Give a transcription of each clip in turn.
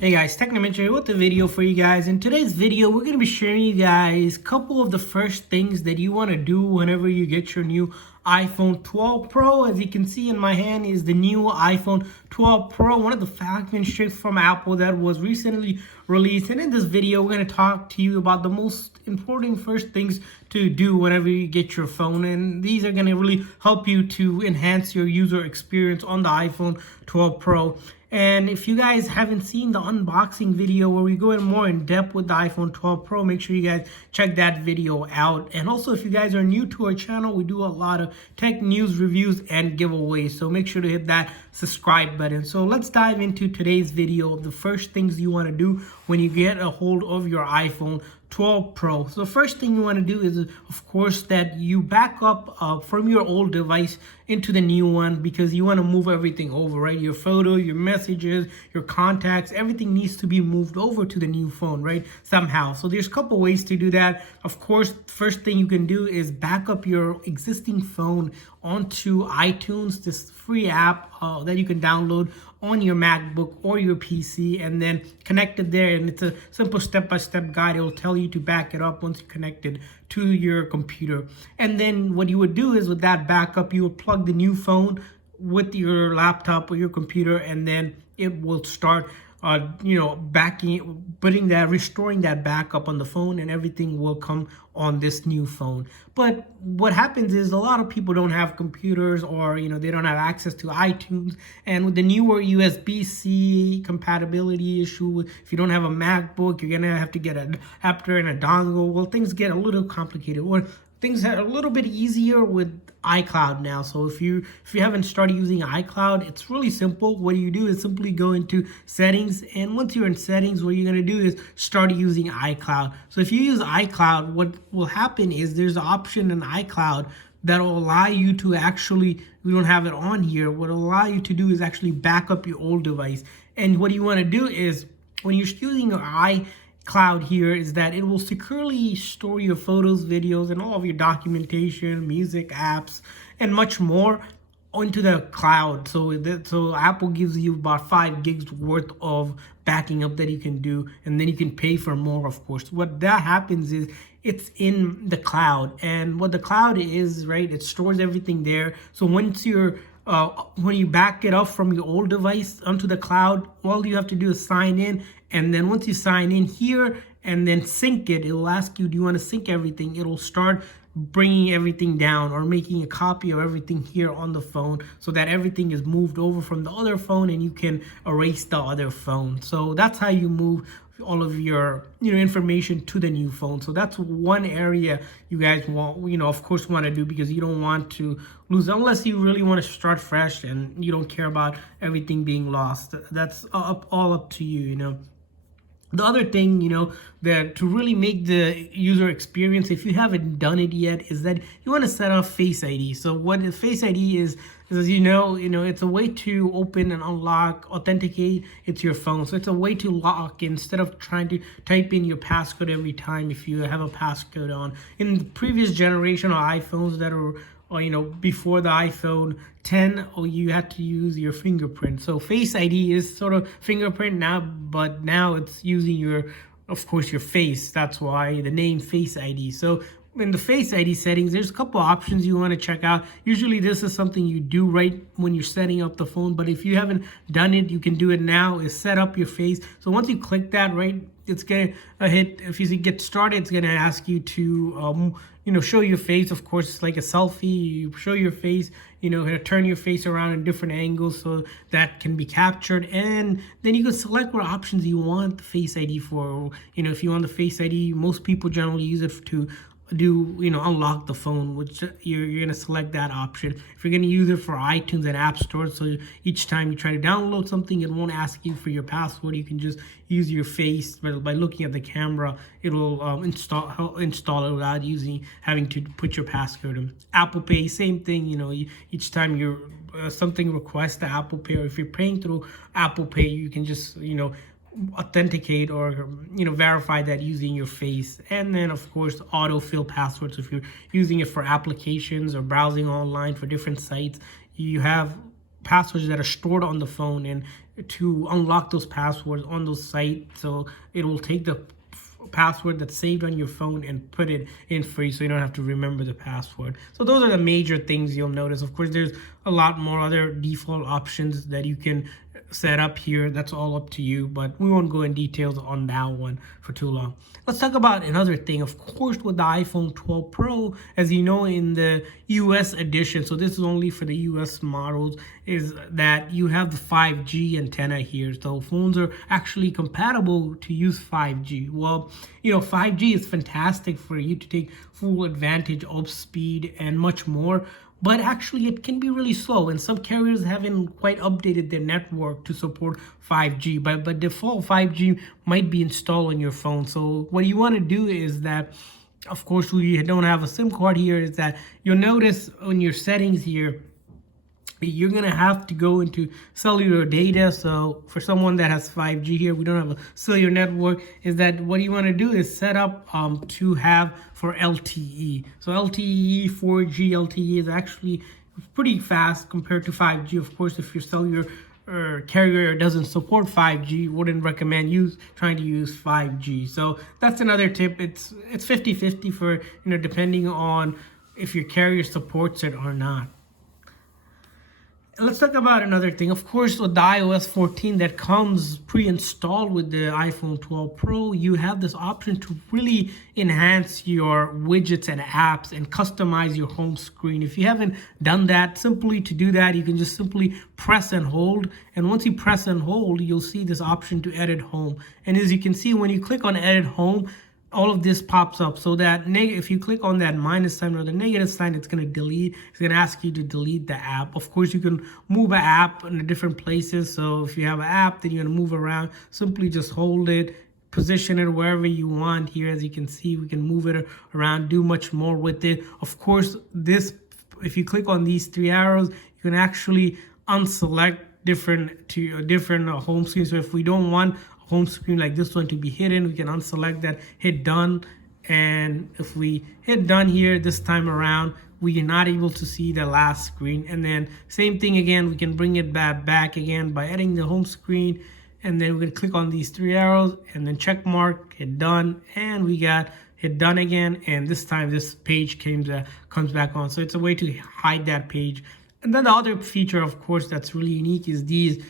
Hey guys, Technomentor here with a video for you guys. In today's video, we're going to be sharing you guys a couple of the first things that you want to do whenever you get your new iPhone 12 Pro. As you can see in my hand is the new iPhone 12 Pro, one of the flagship from Apple that was recently released. And in this video, we're going to talk to you about the most important first things to do whenever you get your phone. And these are going to really help you to enhance your user experience on the iPhone 12 Pro. And if you guys haven't seen the unboxing video where we go in more in depth with the iPhone 12 Pro, make sure you guys check that video out. And also, if you guys are new to our channel, we do a lot of tech news, reviews, and giveaways. So make sure to hit that subscribe button. So let's dive into today's video of the first things you want to do when you get a hold of your iPhone 12 Pro. So the first thing you want to do is, of course, that you back up from your old device into the new one, because you want to move everything over, right? Your photo, your messages, your contacts, everything needs to be moved over to the new phone, right? Somehow. So there's a couple ways to do that. Of course, first thing you can do is back up your existing phone onto iTunes, this free app that you can download on your MacBook or your PC, and then connect it there. And it's a simple step-by-step guide. It will tell you to back it up once you connect it to your computer. And then what you would do is, with that backup, you would plug the new phone with your laptop or your computer, and then it will start restoring that backup on the phone, and everything will come on this new phone. But what happens is, a lot of people don't have computers, or they don't have access to iTunes. And with the newer USB-C compatibility issue, if you don't have a MacBook, you're gonna have to get an adapter and a dongle. Well, things get a little complicated. Or things are a little bit easier with iCloud now. So if you haven't started using iCloud, it's really simple. What you do is simply go into settings, and once you're in settings, what you're going to do is start using iCloud. So if you use iCloud, what will happen is there's an option in iCloud that will allow you to actually, we don't have it on here, what will allow you to do is actually back up your old device. And what you want to do is, when you're using your iCloud here, is that it will securely store your photos, videos, and all of your documentation, music, apps, and much more onto the cloud. So Apple gives you about 5 gigs worth of backing up that you can do, and then you can pay for more, of course. What that happens is, it's in the cloud, and what the cloud is, right, it stores everything there. So once when you back it up from your old device onto the cloud, all you have to do is sign in. And then once you sign in here and then sync it, it will ask you, do you want to sync everything? It'll start bringing everything down, or making a copy of everything here on the phone, so that everything is moved over from the other phone and you can erase the other phone. So that's how you move all of your information to the new phone. So that's one area you guys want, of course, want to do, because you don't want to lose, unless you really want to start fresh and you don't care about everything being lost. That's all up to you. The other thing, that to really make the user experience, if you haven't done it yet, is that you want to set up Face ID. So what the Face ID is it's a way to open and unlock, authenticate. It's your phone. So it's a way to lock, instead of trying to type in your passcode every time if you have a passcode on. In the previous generation of iPhones that are before the iPhone 10, you had to use your fingerprint. So Face ID is sort of fingerprint now, but now it's using of course, your face. That's why the name Face ID. So in the Face ID settings, there's a couple options you want to check out. Usually this is something you do right when you're setting up the phone, but if you haven't done it, you can do it now, is set up your face. So once you click that, right, it's going to hit, if you get started, it's going to ask you to, show your face. Of course, it's like a selfie. You show your face, turn your face around in different angles so that can be captured. And then you can select what options you want the Face ID for. If you want the Face ID, most people generally use it to unlock the phone, which you're going to select that option. If you're going to use it for iTunes and App Store, so each time you try to download something, it won't ask you for your password. You can just use your face by looking at the camera. It will install it without having to put your passcode in. Apple Pay, same thing. Each time you're something requests the Apple Pay, or if you're paying through Apple Pay, you can just authenticate or verify that using your face. And then, of course, autofill passwords. If you're using it for applications or browsing online for different sites, you have passwords that are stored on the phone, and to unlock those passwords on those sites. So it will take the password that's saved on your phone and put it in free, so you don't have to remember the password. So those are the major things you'll notice. Of course, there's a lot more other default options that you can set up here. That's all up to you, but we won't go in details on that one for too long. Let's talk about another thing. Of course, with the iPhone 12 Pro, as you know, in the US edition, so this is only for the US models, is that you have the 5G antenna here. So phones are actually compatible to use 5G. Well, 5G is fantastic for you to take full advantage of speed and much more. But actually, it can be really slow, and some carriers haven't quite updated their network to support 5G. But by default, 5G might be installed on your phone. So what you want to do is that, of course, we don't have a SIM card here, is that you'll notice on your settings here, you're going to have to go into cellular data. So for someone that has 5G here, we don't have a cellular network, is that what you want to do is set up to have for LTE. So LTE, 4G LTE is actually pretty fast compared to 5G. Of course, if your cellular carrier doesn't support 5G, wouldn't recommend trying to use 5G. So that's another tip. It's 50-50 for, depending on if your carrier supports it or not. Let's talk about another thing. Of course, with the iOS 14 that comes pre-installed with the iPhone 12 Pro, you have this option to really enhance your widgets and apps and customize your home screen. If you haven't done that, simply to do that, you can just simply press and hold. And once you press and hold, you'll see this option to edit home. And as you can see, when you click on edit home, all of this pops up. So that if you click on that minus sign or the negative sign, it's going to delete. It's going to ask you to delete the app. Of course, you can move an app in different places. So if you have an app, then you're going to move around. Simply just hold it, position it wherever you want. Here, as you can see, we can move it around, do much more with it. Of course, if you click on these three arrows, you can actually unselect different home screens. So if we don't want home screen like this one to be hidden, we can unselect that, hit done, and if we hit done here this time around, we are not able to see the last screen. And then same thing again, we can bring it back again by adding the home screen, and then we're going to click on these three arrows and then check mark, hit done, and we got hit done again, and this time this page comes back on. So it's a way to hide that page. And then the other feature, of course, that's really unique is these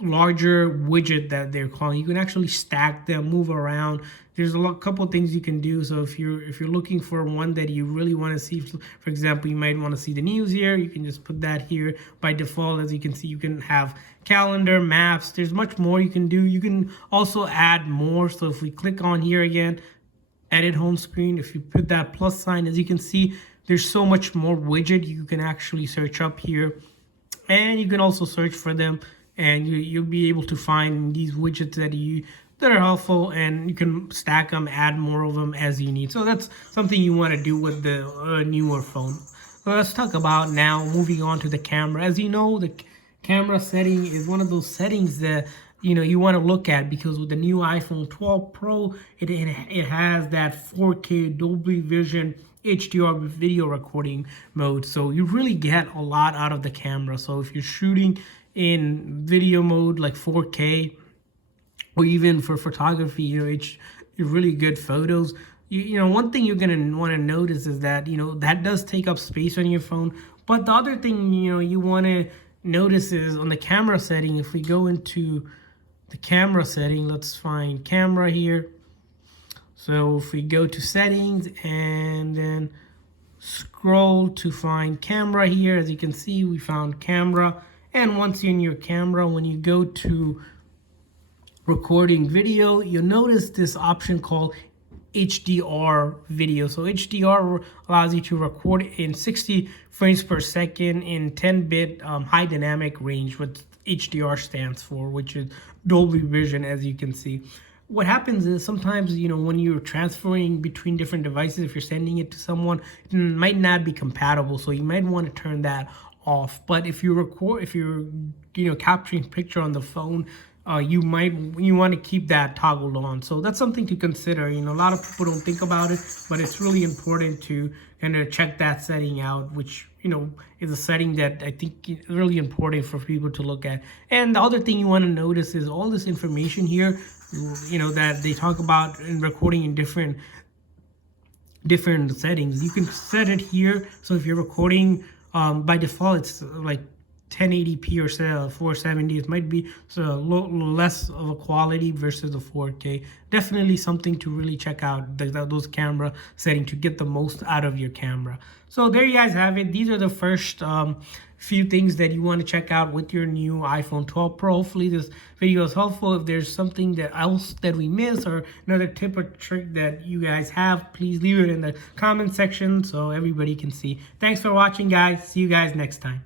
larger widget that they're calling. You can actually stack them, move around. There's a couple of things you can do. So if you're looking for one that you really want to see, for example, you might want to see the news here, you can just put that here. By default, as you can see, you can have calendar, maps. There's much more you can do. You can also add more. So if we click on here again, edit home screen, if you put that plus sign, as you can see, there's so much more widget you can actually search up here, and you can also search for them, and you'll be able to find these widgets that are helpful, and you can stack them, add more of them as you need. So that's something you want to do with the newer phone. So let's talk about now moving on to the camera. As you know, the camera setting is one of those settings that you want to look at, because with the new iPhone 12 Pro, it has that 4K Dolby Vision HDR video recording mode. So you really get a lot out of the camera. So if you're shooting in video mode like 4K, or even for photography, it's really good photos. One thing you're gonna want to notice is that that does take up space on your phone. But the other thing you want to notice is on the camera setting. If we go into the camera setting, let's find camera here. So if we go to settings and then scroll to find camera here, as you can see, we found camera. And once you're in your camera, when you go to recording video, you'll notice this option called HDR video. So HDR allows you to record in 60 frames per second in 10-bit high dynamic range, what HDR stands for, which is Dolby Vision, as you can see. What happens is sometimes, when you're transferring between different devices, if you're sending it to someone, it might not be compatible. So you might want to turn that off. But if you're capturing picture on the phone, you want to keep that toggled on. So that's something to consider. A lot of people don't think about it, but it's really important to kind of check that setting out, which is a setting that I think is really important for people to look at. And the other thing you want to notice is all this information here, that they talk about in recording in different settings. You can set it here. So if you're recording, by default, it's like 1080p or say 470. It might be less of a quality versus the 4K. Definitely something to really check out, those camera settings to get the most out of your camera. So there you guys have it. These are the first few things that you want to check out with your new iPhone 12 Pro. Hopefully this video is helpful. If there's something else that we miss or another tip or trick that you guys have, please leave it in the comment section so everybody can see. Thanks for watching, guys. See you guys next time.